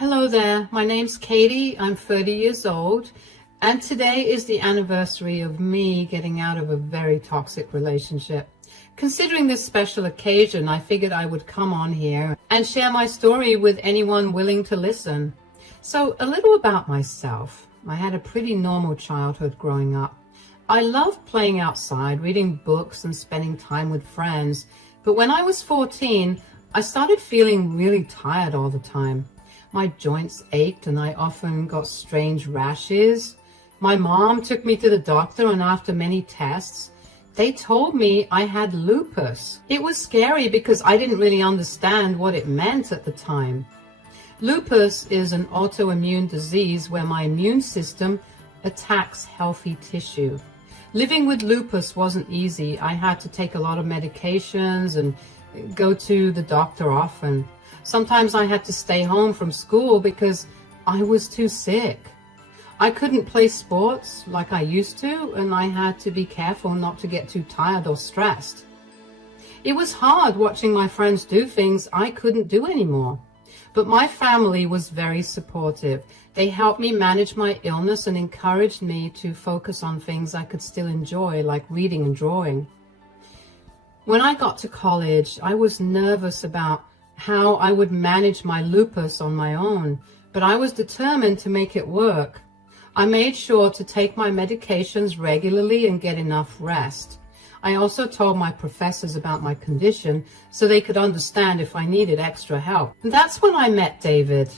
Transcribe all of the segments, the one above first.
Hello there, my name's Katie, I'm 30 years old, and today is the anniversary of me getting out of a very toxic relationship. Considering this special occasion, I figured I would come on here and share my story with anyone willing to listen. So, a little about myself. I had a pretty normal childhood growing up. I loved playing outside, reading books, and spending time with friends. But when I was 14, I started feeling really tired all the time. My joints ached and I often got strange rashes. My mom took me to the doctor, and after many tests, they told me I had lupus. It was scary because I didn't really understand what it meant at the time. Lupus is an autoimmune disease where my immune system attacks healthy tissue. Living with lupus wasn't easy. I had to take a lot of medications and go to the doctor often. Sometimes I had to stay home from school because I was too sick. I couldn't play sports like I used to, and I had to be careful not to get too tired or stressed. It was hard watching my friends do things I couldn't do anymore. But my family was very supportive. They helped me manage my illness and encouraged me to focus on things I could still enjoy, like reading and drawing. When I got to college, I was nervous about how I would manage my lupus on my own, but I was determined to make it work. I made sure to take my medications regularly and get enough rest. I also told my professors about my condition so they could understand if I needed extra help. And that's when I met David.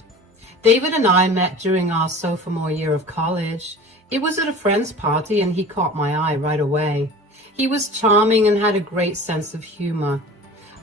David and I met during our sophomore year of college. It was at a friend's party and he caught my eye right away. He was charming and had a great sense of humor.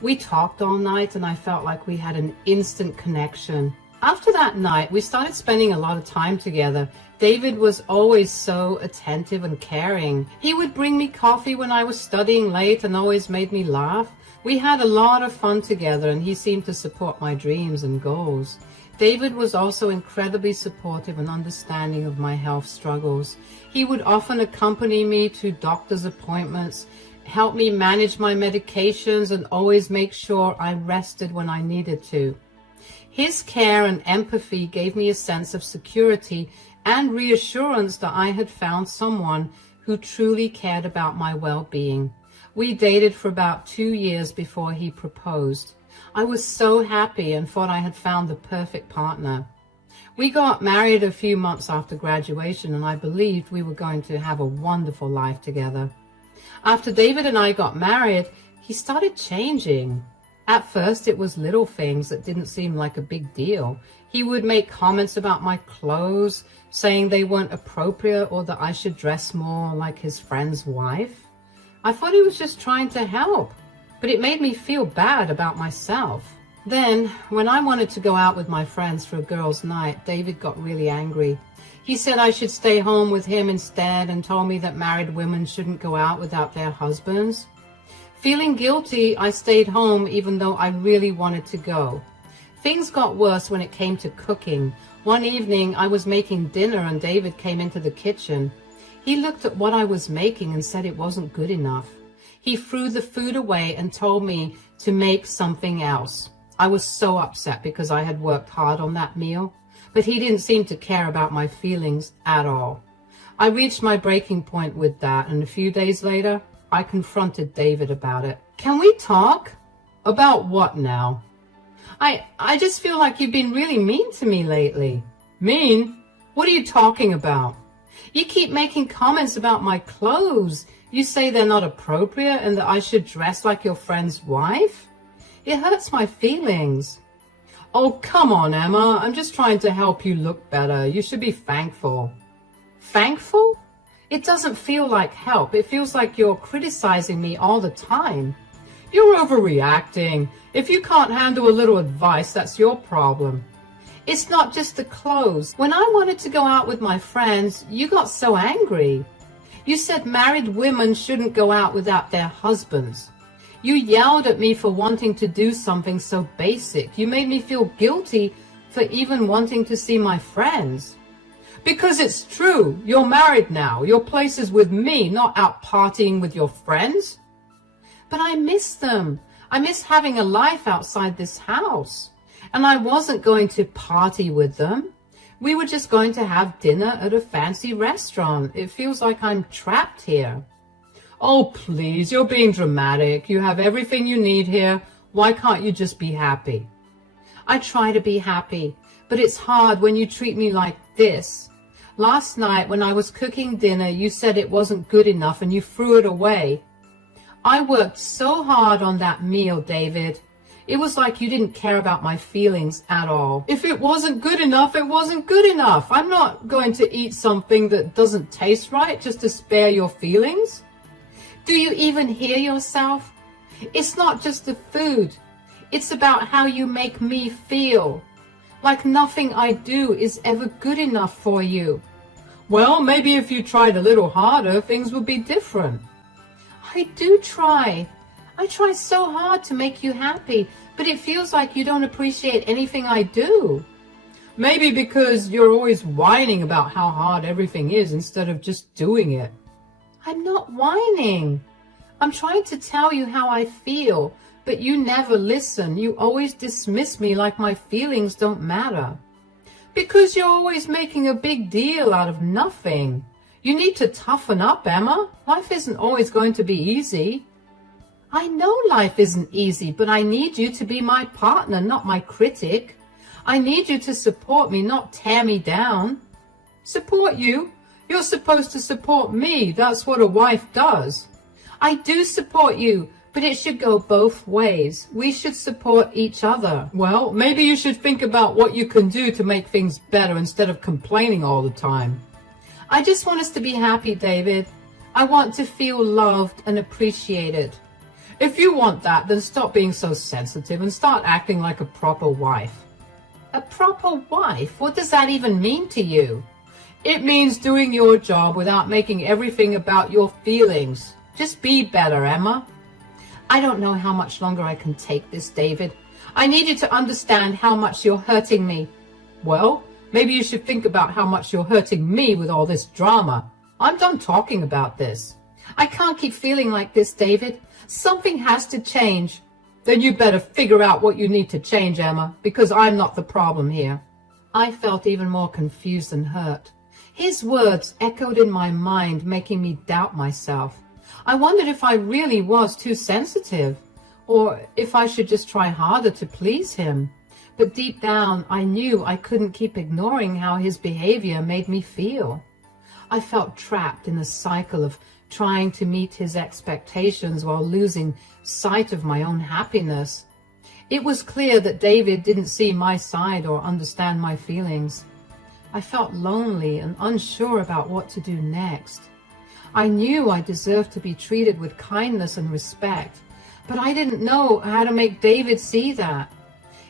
We talked all night and I felt like we had an instant connection. After that night, we started spending a lot of time together. David was always so attentive and caring. He would bring me coffee when I was studying late and always made me laugh. We had a lot of fun together and he seemed to support my dreams and goals. David was also incredibly supportive and understanding of my health struggles. He would often accompany me to doctor's appointments, help me manage my medications, and always make sure I rested when I needed to. His care and empathy gave me a sense of security and reassurance that I had found someone who truly cared about my well-being. We dated for about 2 years before he proposed. I was so happy and thought I had found the perfect partner. We got married a few months after graduation, and I believed we were going to have a wonderful life together. After David and I got married, he started changing. At first, it was little things that didn't seem like a big deal. He would make comments about my clothes, saying they weren't appropriate or that I should dress more like his friend's wife. I thought he was just trying to help, but it made me feel bad about myself. Then, when I wanted to go out with my friends for a girls' night, David got really angry. He said I should stay home with him instead and told me that married women shouldn't go out without their husbands. Feeling guilty, I stayed home even though I really wanted to go. Things got worse when it came to cooking. One evening, I was making dinner and David came into the kitchen. He looked at what I was making and said it wasn't good enough. He threw the food away and told me to make something else. I was so upset because I had worked hard on that meal, but he didn't seem to care about my feelings at all. I reached my breaking point with that, and a few days later, I confronted David about it. Can we talk? About what now? I just feel like you've been really mean to me lately. Mean? What are you talking about? You keep making comments about my clothes. You say they're not appropriate and that I should dress like your friend's wife. It hurts my feelings. Oh, come on, Emma. I'm just trying to help you look better. You should be thankful. Thankful? It doesn't feel like help. It feels like you're criticizing me all the time. You're overreacting. If you can't handle a little advice, that's your problem. It's not just the clothes. When I wanted to go out with my friends, you got so angry. You said married women shouldn't go out without their husbands. You yelled at me for wanting to do something so basic. You made me feel guilty for even wanting to see my friends. Because it's true. You're married now. Your place is with me, not out partying with your friends. But I miss them. I miss having a life outside this house. And I wasn't going to party with them. We were just going to have dinner at a fancy restaurant. It feels like I'm trapped here. Oh, please, you're being dramatic. You have everything you need here. Why can't you just be happy? I try to be happy, but it's hard when you treat me like this. Last night when I was cooking dinner, you said it wasn't good enough and you threw it away. I worked so hard on that meal, David. It was like you didn't care about my feelings at all. If it wasn't good enough, it wasn't good enough. I'm not going to eat something that doesn't taste right just to spare your feelings. Do you even hear yourself? It's not just the food. It's about how you make me feel. Like nothing I do is ever good enough for you. Well, maybe if you tried a little harder, things would be different. I do try. I try so hard to make you happy, but it feels like you don't appreciate anything I do. Maybe because you're always whining about how hard everything is instead of just doing it. I'm not whining. I'm trying to tell you how I feel, but you never listen. You always dismiss me like my feelings don't matter. Because you're always making a big deal out of nothing. You need to toughen up, Emma. Life isn't always going to be easy. I know life isn't easy, but I need you to be my partner, not my critic. I need you to support me, not tear me down. Support you? You're supposed to support me. That's what a wife does. I do support you, but it should go both ways. We should support each other. Well, maybe you should think about what you can do to make things better instead of complaining all the time. I just want us to be happy, David. I want to feel loved and appreciated. If you want that, then stop being so sensitive and start acting like a proper wife. A proper wife? What does that even mean to you? It means doing your job without making everything about your feelings. Just be better, Emma. I don't know how much longer I can take this, David. I need you to understand how much you're hurting me. Well, maybe you should think about how much you're hurting me with all this drama. I'm done talking about this. I can't keep feeling like this, David. Something has to change. Then you better figure out what you need to change, Emma, because I'm not the problem here. I felt even more confused and hurt. His words echoed in my mind, making me doubt myself. I wondered if I really was too sensitive, or if I should just try harder to please him. But deep down, I knew I couldn't keep ignoring how his behavior made me feel. I felt trapped in a cycle of trying to meet his expectations while losing sight of my own happiness. It was clear that David didn't see my side or understand my feelings. I felt lonely and unsure about what to do next. I knew I deserved to be treated with kindness and respect, but I didn't know how to make David see that.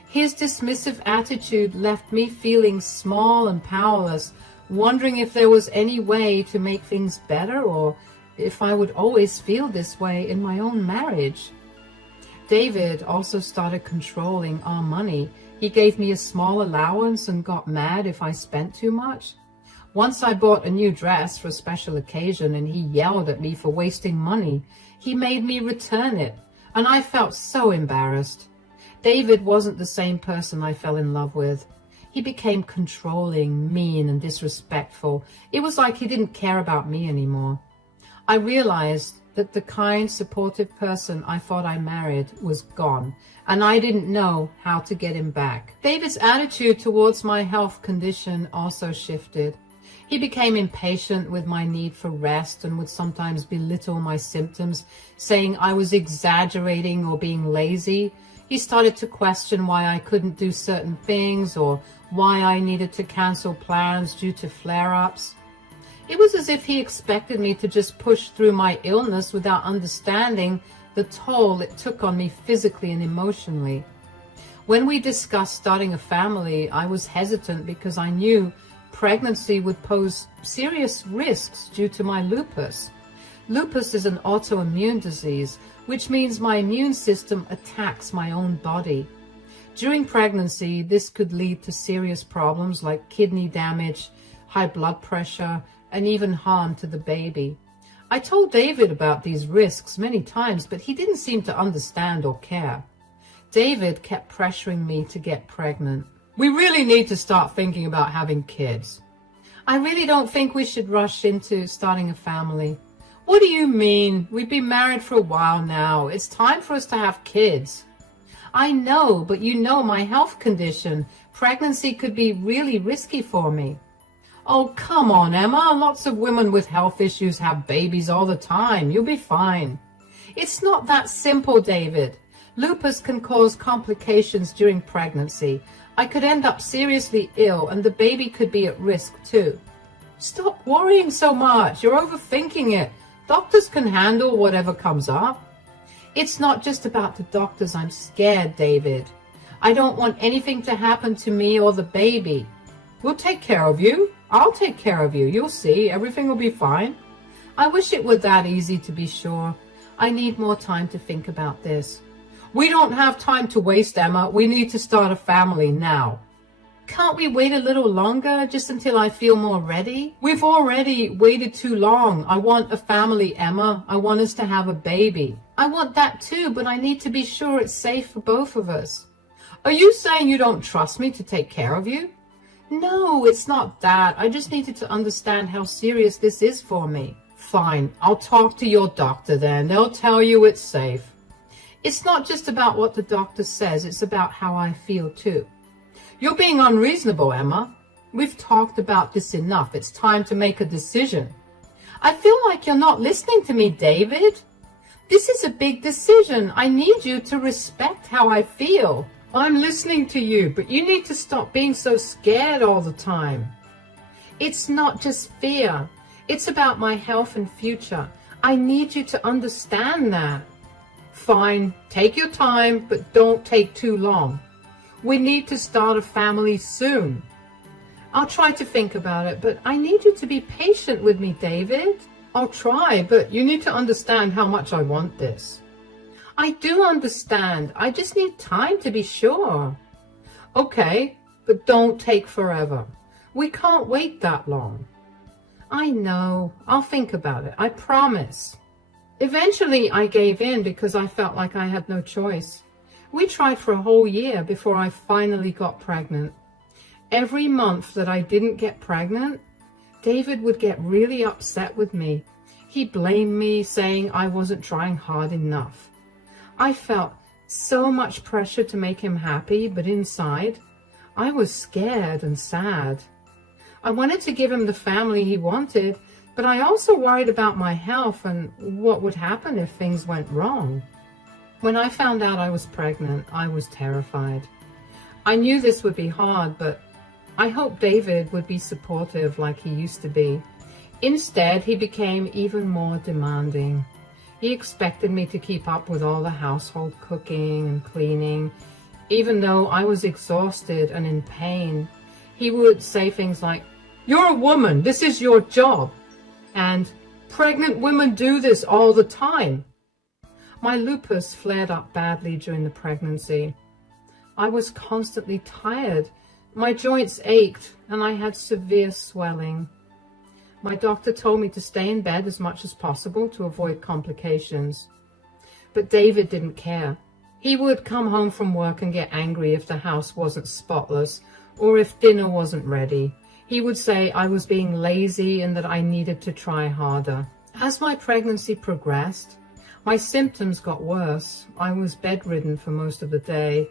His dismissive attitude left me feeling small and powerless, wondering if there was any way to make things better or if I would always feel this way in my own marriage. David also started controlling our money. He gave me a small allowance and got mad if I spent too much. Once I bought a new dress for a special occasion and he yelled at me for wasting money. He made me return it, and I felt so embarrassed. David wasn't the same person I fell in love with. He became controlling, mean, and disrespectful. It was like he didn't care about me anymore. I realized that the kind, supportive person I thought I married was gone, and I didn't know how to get him back. David's attitude towards my health condition also shifted. He became impatient with my need for rest and would sometimes belittle my symptoms, saying I was exaggerating or being lazy. He started to question why I couldn't do certain things or why I needed to cancel plans due to flare-ups. It was as if he expected me to just push through my illness without understanding the toll it took on me physically and emotionally. When we discussed starting a family, I was hesitant because I knew pregnancy would pose serious risks due to my lupus. Lupus is an autoimmune disease, which means my immune system attacks my own body. During pregnancy, this could lead to serious problems like kidney damage, high blood pressure, and even harm to the baby. I told David about these risks many times, but he didn't seem to understand or care. David kept pressuring me to get pregnant. We really need to start thinking about having kids. I really don't think we should rush into starting a family. What do you mean? We've been married for a while now. It's time for us to have kids. I know, but you know my health condition. Pregnancy could be really risky for me. Oh, come on, Emma. Lots of women with health issues have babies all the time. You'll be fine. It's not that simple, David. Lupus can cause complications during pregnancy. I could end up seriously ill and the baby could be at risk too. Stop worrying so much. You're overthinking it. Doctors can handle whatever comes up. It's not just about the doctors. I'm scared, David. I don't want anything to happen to me or the baby. We'll take care of you. I'll take care of you. You'll see. Everything will be fine. I wish it were that easy to be sure. I need more time to think about this. We don't have time to waste, Emma. We need to start a family now. Can't we wait a little longer, just until I feel more ready? We've already waited too long. I want a family, Emma. I want us to have a baby. I want that too, but I need to be sure it's safe for both of us. Are you saying you don't trust me to take care of you? No, it's not that. I just needed to understand how serious this is for me. Fine, I'll talk to your doctor then. They'll tell you it's safe. It's not just about what the doctor says, it's about how I feel too. You're being unreasonable, Emma. We've talked about this enough. It's time to make a decision. I feel like you're not listening to me, David. This is a big decision. I need you to respect how I feel. I'm listening to you, but you need to stop being so scared all the time. It's not just fear. It's about my health and future. I need you to understand that. Fine, take your time, but don't take too long. We need to start a family soon. I'll try to think about it, but I need you to be patient with me, David. I'll try, but you need to understand how much I want this. I do understand. I just need time to be sure. Okay, but don't take forever. We can't wait that long. I know. I'll think about it. I promise. Eventually, I gave in because I felt like I had no choice. We tried for a whole year before I finally got pregnant. Every month that I didn't get pregnant, David would get really upset with me. He blamed me, saying I wasn't trying hard enough. I felt so much pressure to make him happy, but inside, I was scared and sad. I wanted to give him the family he wanted, but I also worried about my health and what would happen if things went wrong. When I found out I was pregnant, I was terrified. I knew this would be hard, but I hoped David would be supportive like he used to be. Instead, he became even more demanding. He expected me to keep up with all the household cooking and cleaning. Even though I was exhausted and in pain, he would say things like, "You're a woman, this is your job," and "Pregnant women do this all the time." My lupus flared up badly during the pregnancy. I was constantly tired. My joints ached and I had severe swelling. My doctor told me to stay in bed as much as possible to avoid complications. But David didn't care. He would come home from work and get angry if the house wasn't spotless or if dinner wasn't ready. He would say I was being lazy and that I needed to try harder. As my pregnancy progressed, my symptoms got worse. I was bedridden for most of the day.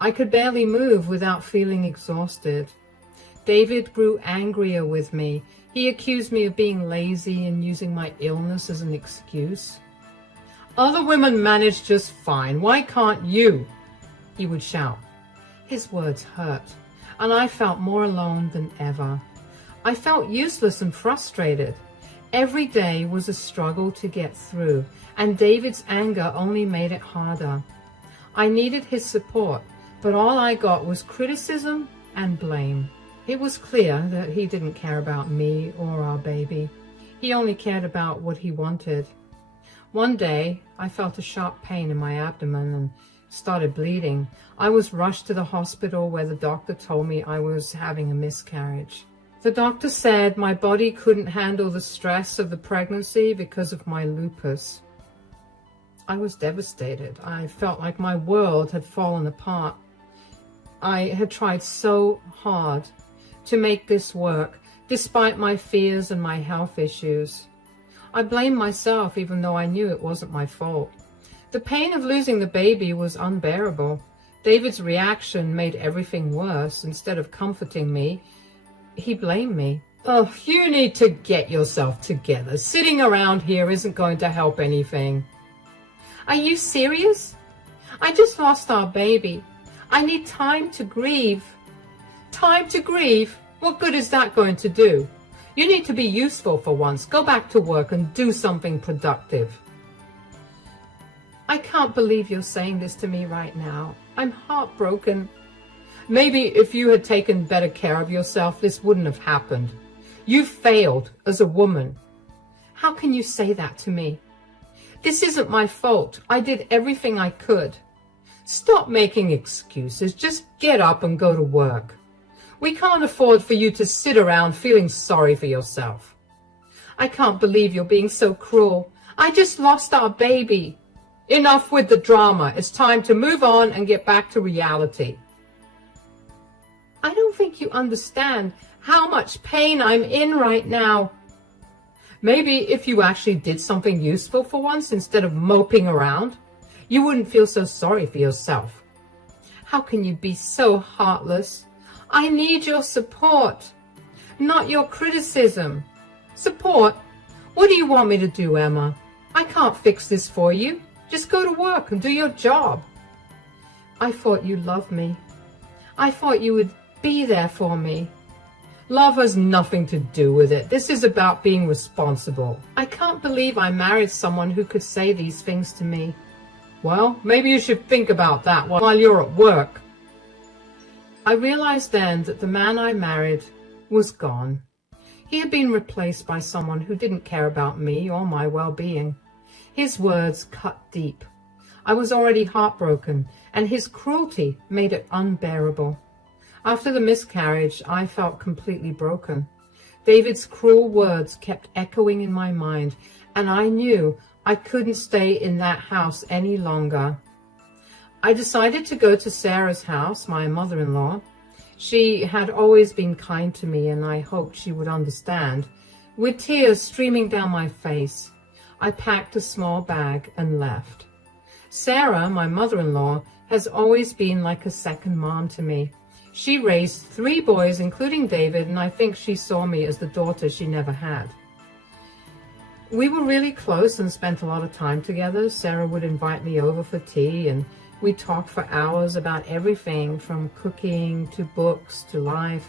I could barely move without feeling exhausted. David grew angrier with me. He accused me of being lazy and using my illness as an excuse. "Other women manage just fine. Why can't you?" he would shout. His words hurt, and I felt more alone than ever. I felt useless and frustrated. Every day was a struggle to get through, and David's anger only made it harder. I needed his support, but all I got was criticism and blame. It was clear that he didn't care about me or our baby. He only cared about what he wanted. One day, I felt a sharp pain in my abdomen and started bleeding. I was rushed to the hospital where the doctor told me I was having a miscarriage. The doctor said my body couldn't handle the stress of the pregnancy because of my lupus. I was devastated. I felt like my world had fallen apart. I had tried so hard to make this work, despite my fears and my health issues. I blamed myself even though I knew it wasn't my fault. The pain of losing the baby was unbearable. David's reaction made everything worse. Instead of comforting me, he blamed me. Oh, you need to get yourself together. Sitting around here isn't going to help anything. Are you serious? I just lost our baby. I need time to grieve. Time to grieve? What good is that going to do? You need to be useful for once. Go back to work and do something productive. I can't believe you're saying this to me right now. I'm heartbroken. Maybe if you had taken better care of yourself, this wouldn't have happened. You failed as a woman. How can you say that to me? This isn't my fault. I did everything I could. Stop making excuses. Just get up and go to work. We can't afford for you to sit around feeling sorry for yourself. I can't believe you're being so cruel. I just lost our baby. Enough with the drama. It's time to move on and get back to reality. I don't think you understand how much pain I'm in right now. Maybe if you actually did something useful for once instead of moping around, you wouldn't feel so sorry for yourself. How can you be so heartless? I need your support, not your criticism. Support? What do you want me to do, Emma? I can't fix this for you. Just go to work and do your job. I thought you loved me. I thought you would be there for me. Love has nothing to do with it. This is about being responsible. I can't believe I married someone who could say these things to me. Well, maybe you should think about that while you're at work. I realized then that the man I married was gone. He had been replaced by someone who didn't care about me or my well-being. His words cut deep. I was already heartbroken, and his cruelty made it unbearable. After the miscarriage, I felt completely broken. David's cruel words kept echoing in my mind, and I knew I couldn't stay in that house any longer. I decided to go to Sarah's house, my mother-in-law. She had always been kind to me, and I hoped she would understand. With tears streaming down my face, I packed a small bag and left. Sarah, my mother-in-law, has always been like a second mom to me. She raised 3 boys, including David, and I think she saw me as the daughter she never had. We were really close and spent a lot of time together. Sarah would invite me over for tea, and we talked for hours about everything from cooking to books to life.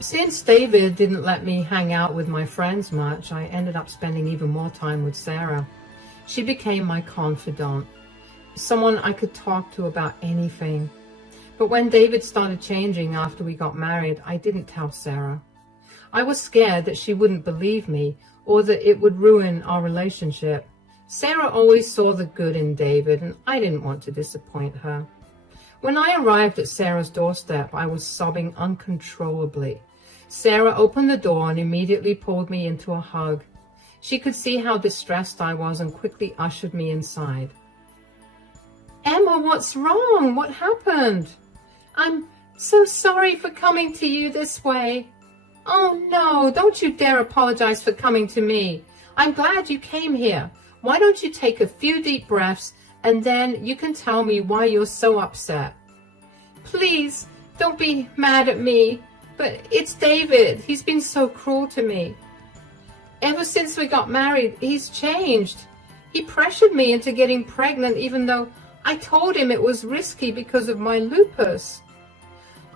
Since David didn't let me hang out with my friends much, I ended up spending even more time with Sarah. She became my confidant, someone I could talk to about anything. But when David started changing after we got married, I didn't tell Sarah. I was scared that she wouldn't believe me or that it would ruin our relationship. Sarah always saw the good in David, and I didn't want to disappoint her. When I arrived at Sarah's doorstep, I was sobbing uncontrollably. Sarah opened the door and immediately pulled me into a hug. She could see how distressed I was and quickly ushered me inside. Emma, what's wrong? What happened? I'm so sorry for coming to you this way. Oh no, don't you dare apologize for coming to me. I'm glad you came here. Why don't you take a few deep breaths and then you can tell me why you're so upset. Please, don't be mad at me, but it's David. He's been so cruel to me. Ever since we got married, he's changed. He pressured me into getting pregnant even though I told him it was risky because of my lupus.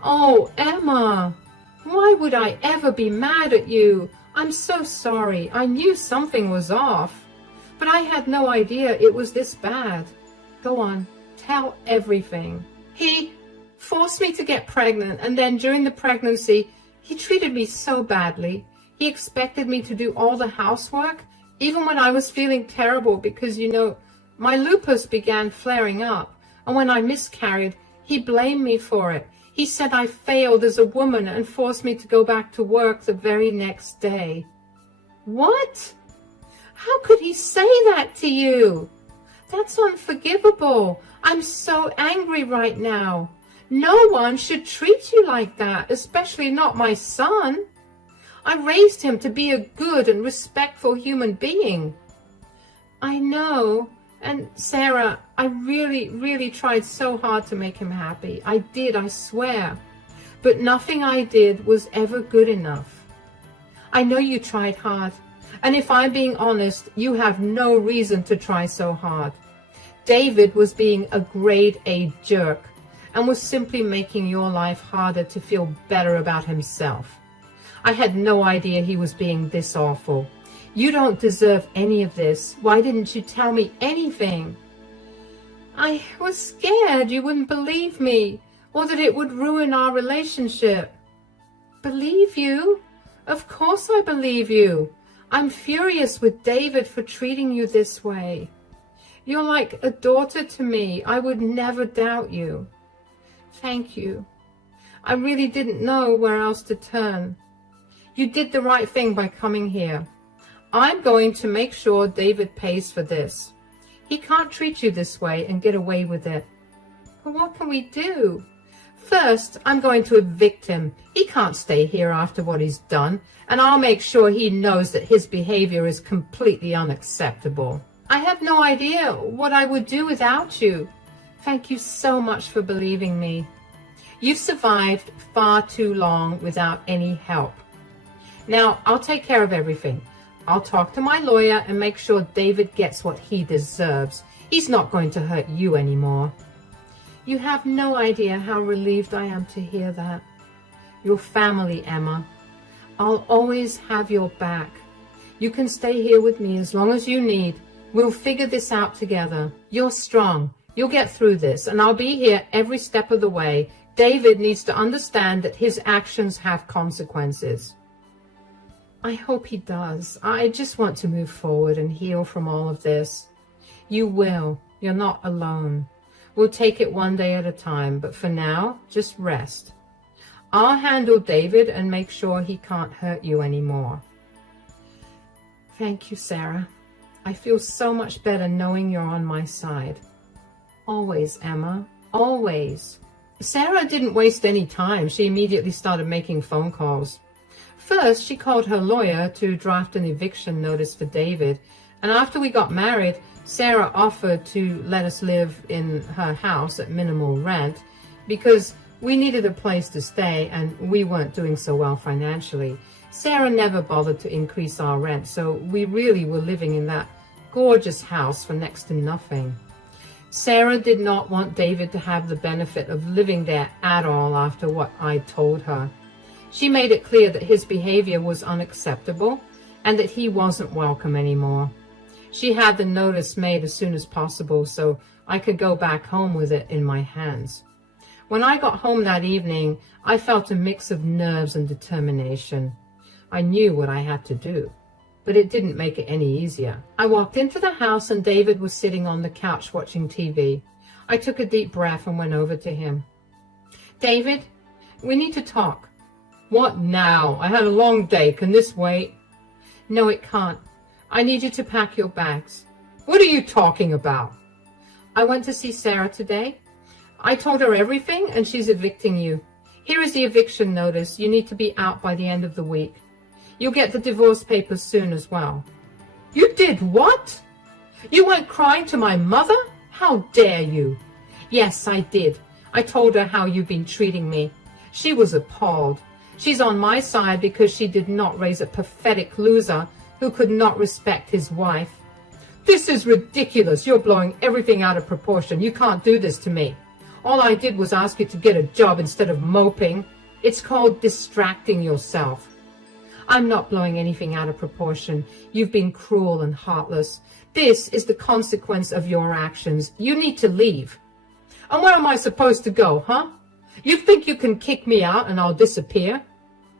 Oh, Emma, why would I ever be mad at you? I'm so sorry. I knew something was off, but I had no idea it was this bad. Go on, tell everything. He forced me to get pregnant, and then during the pregnancy, he treated me so badly. He expected me to do all the housework, even when I was feeling terrible because, my lupus began flaring up, and when I miscarried, he blamed me for it. He said I failed as a woman and forced me to go back to work the very next day. What? How could he say that to you? That's unforgivable. I'm so angry right now. No one should treat you like that, especially not my son. I raised him to be a good and respectful human being. I know. And Sarah, I really tried so hard to make him happy. I did, I swear. But nothing I did was ever good enough. I know you tried hard. And if I'm being honest, you have no reason to try so hard. David was being a grade A jerk and was simply making your life harder to feel better about himself. I had no idea he was being this awful. You don't deserve any of this. Why didn't you tell me anything? I was scared you wouldn't believe me, or that it would ruin our relationship. Believe you? Of course I believe you. I'm furious with David for treating you this way. You're like a daughter to me. I would never doubt you. Thank you. I really didn't know where else to turn. You did the right thing by coming here. I'm going to make sure David pays for this. He can't treat you this way and get away with it. But what can we do? First, I'm going to evict him. He can't stay here after what he's done, and I'll make sure he knows that his behavior is completely unacceptable. I have no idea what I would do without you. Thank you so much for believing me. You've survived far too long without any help. Now, I'll take care of everything. I'll talk to my lawyer and make sure David gets what he deserves. He's not going to hurt you anymore. You have no idea how relieved I am to hear that. Your family, Emma. I'll always have your back. You can stay here with me as long as you need. We'll figure this out together. You're strong. You'll get through this, and I'll be here every step of the way. David needs to understand that his actions have consequences. I hope he does. I just want to move forward and heal from all of this. You will. You're not alone. We'll take it one day at a time, but for now, just rest. I'll handle David and make sure he can't hurt you anymore. Thank you, Sarah. I feel so much better knowing you're on my side. Always, Emma. Always. Sarah didn't waste any time. She immediately started making phone calls. First, she called her lawyer to draft an eviction notice for David, and after we got married, Sarah offered to let us live in her house at minimal rent because we needed a place to stay and we weren't doing so well financially. Sarah never bothered to increase our rent, so we really were living in that gorgeous house for next to nothing. Sarah did not want David to have the benefit of living there at all after what I told her. She made it clear that his behavior was unacceptable and that he wasn't welcome anymore. She had the notice made as soon as possible so I could go back home with it in my hands. When I got home that evening, I felt a mix of nerves and determination. I knew what I had to do, but it didn't make it any easier. I walked into the house and David was sitting on the couch watching TV. I took a deep breath and went over to him. David, we need to talk. What now? I had a long day. Can this wait? No, it can't. I need you to pack your bags. What are you talking about? I went to see Sarah today. I told her everything and she's evicting you. Here is the eviction notice. You need to be out by the end of the week. You'll get the divorce papers soon as well. You did what? You went crying to my mother? How dare you? Yes, I did. I told her how you've been treating me. She was appalled. She's on my side because she did not raise a pathetic loser who could not respect his wife. This is ridiculous. You're blowing everything out of proportion. You can't do this to me. All I did was ask you to get a job instead of moping. It's called distracting yourself. I'm not blowing anything out of proportion. You've been cruel and heartless. This is the consequence of your actions. You need to leave. And where am I supposed to go, huh? You think you can kick me out and I'll disappear?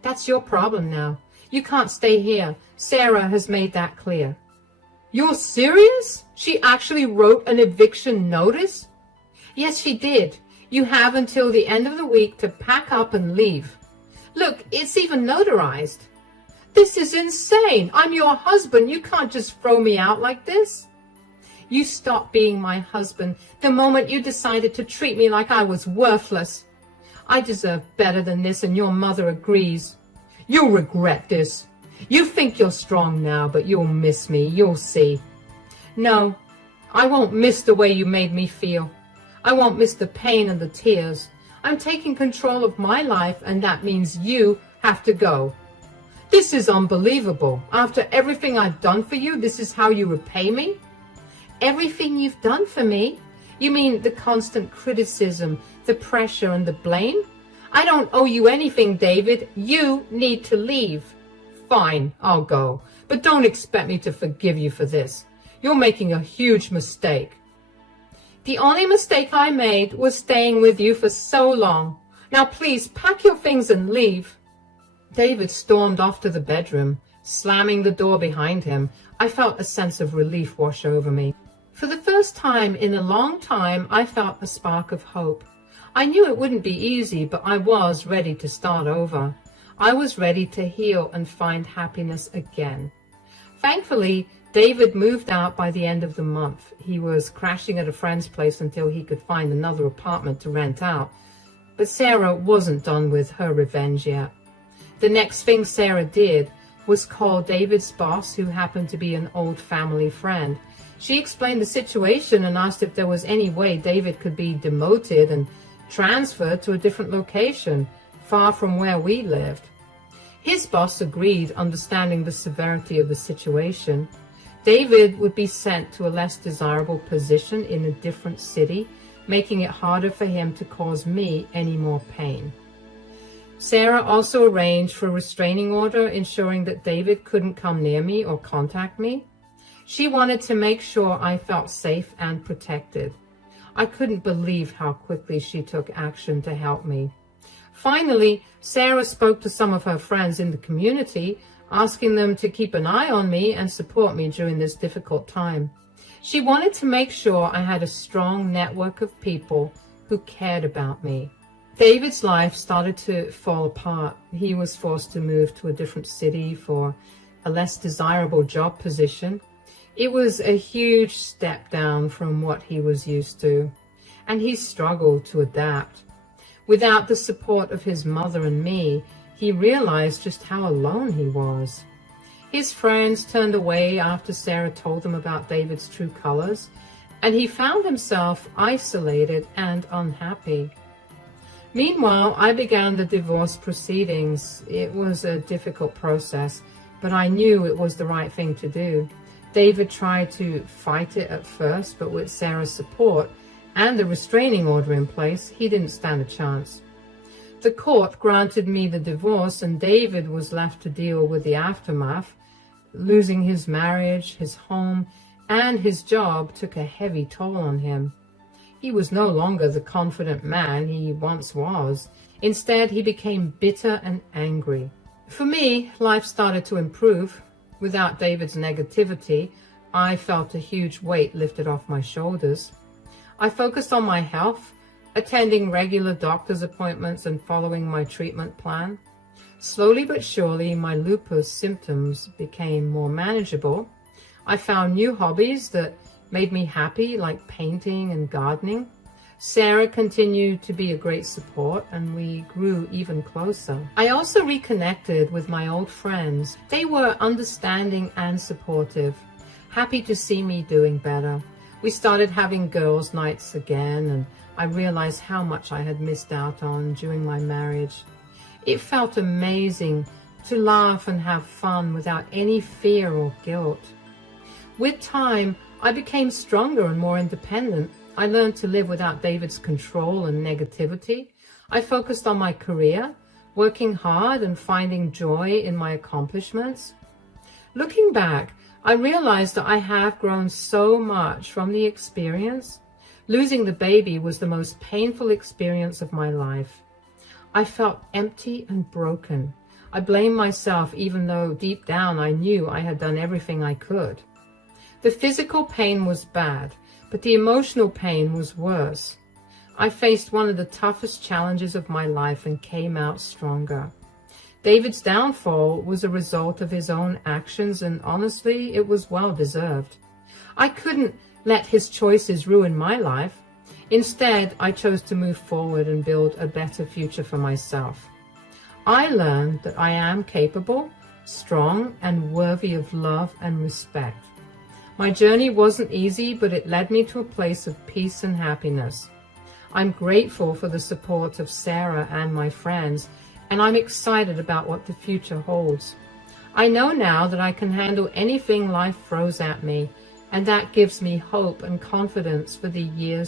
That's your problem now. You can't stay here. Sarah has made that clear. You're serious? She actually wrote an eviction notice? Yes, she did. You have until the end of the week to pack up and leave. Look, it's even notarized. This is insane. I'm your husband. You can't just throw me out like this. You stopped being my husband the moment you decided to treat me like I was worthless. I deserve better than this, and your mother agrees. You'll regret this. You think you're strong now, but you'll miss me. You'll see. No, I won't miss the way you made me feel. I won't miss the pain and the tears. I'm taking control of my life, and that means you have to go. This is unbelievable. After everything I've done for you, this is how you repay me? Everything you've done for me? You mean the constant criticism, the pressure, and the blame? I don't owe you anything, David. You need to leave. Fine, I'll go. But don't expect me to forgive you for this. You're making a huge mistake. The only mistake I made was staying with you for so long. Now please pack your things and leave. David stormed off to the bedroom, slamming the door behind him. I felt a sense of relief wash over me. For the first time in a long time, I felt a spark of hope. I knew it wouldn't be easy, but I was ready to start over. I was ready to heal and find happiness again. Thankfully, David moved out by the end of the month. He was crashing at a friend's place until he could find another apartment to rent out. But Sarah wasn't done with her revenge yet. The next thing Sarah did was call David's boss, who happened to be an old family friend. She explained the situation and asked if there was any way David could be demoted and transferred to a different location, far from where we lived. His boss agreed, understanding the severity of the situation. David would be sent to a less desirable position in a different city, making it harder for him to cause me any more pain. Sarah also arranged for a restraining order, ensuring that David couldn't come near me or contact me. She wanted to make sure I felt safe and protected. I couldn't believe how quickly she took action to help me. Finally, Sarah spoke to some of her friends in the community, asking them to keep an eye on me and support me during this difficult time. She wanted to make sure I had a strong network of people who cared about me. David's life started to fall apart. He was forced to move to a different city for a less desirable job position. It was a huge step down from what he was used to, and he struggled to adapt. Without the support of his mother and me, he realized just how alone he was. His friends turned away after Sarah told them about David's true colors, and he found himself isolated and unhappy. Meanwhile, I began the divorce proceedings. It was a difficult process, but I knew it was the right thing to do. David tried to fight it at first, but with Sarah's support and the restraining order in place, he didn't stand a chance. The court granted me the divorce, and David was left to deal with the aftermath. Losing his marriage, his home, and his job took a heavy toll on him. He was no longer the confident man he once was. Instead, he became bitter and angry. For me, life started to improve. Without David's negativity, I felt a huge weight lifted off my shoulders. I focused on my health, attending regular doctor's appointments and following my treatment plan. Slowly but surely, my lupus symptoms became more manageable. I found new hobbies that made me happy, like painting and gardening. Sarah continued to be a great support, and we grew even closer. I also reconnected with my old friends. They were understanding and supportive, happy to see me doing better. We started having girls' nights again, and I realized how much I had missed out on during my marriage. It felt amazing to laugh and have fun without any fear or guilt. With time, I became stronger and more independent. I learned to live without David's control and negativity. I focused on my career, working hard and finding joy in my accomplishments. Looking back, I realized that I have grown so much from the experience. Losing the baby was the most painful experience of my life. I felt empty and broken. I blamed myself, even though deep down I knew I had done everything I could. The physical pain was bad, but the emotional pain was worse. I faced one of the toughest challenges of my life and came out stronger. David's downfall was a result of his own actions, and honestly, it was well deserved. I couldn't let his choices ruin my life. Instead, I chose to move forward and build a better future for myself. I learned that I am capable, strong, and worthy of love and respect. My journey wasn't easy, but it led me to a place of peace and happiness. I'm grateful for the support of Sarah and my friends, and I'm excited about what the future holds. I know now that I can handle anything life throws at me, and that gives me hope and confidence for the years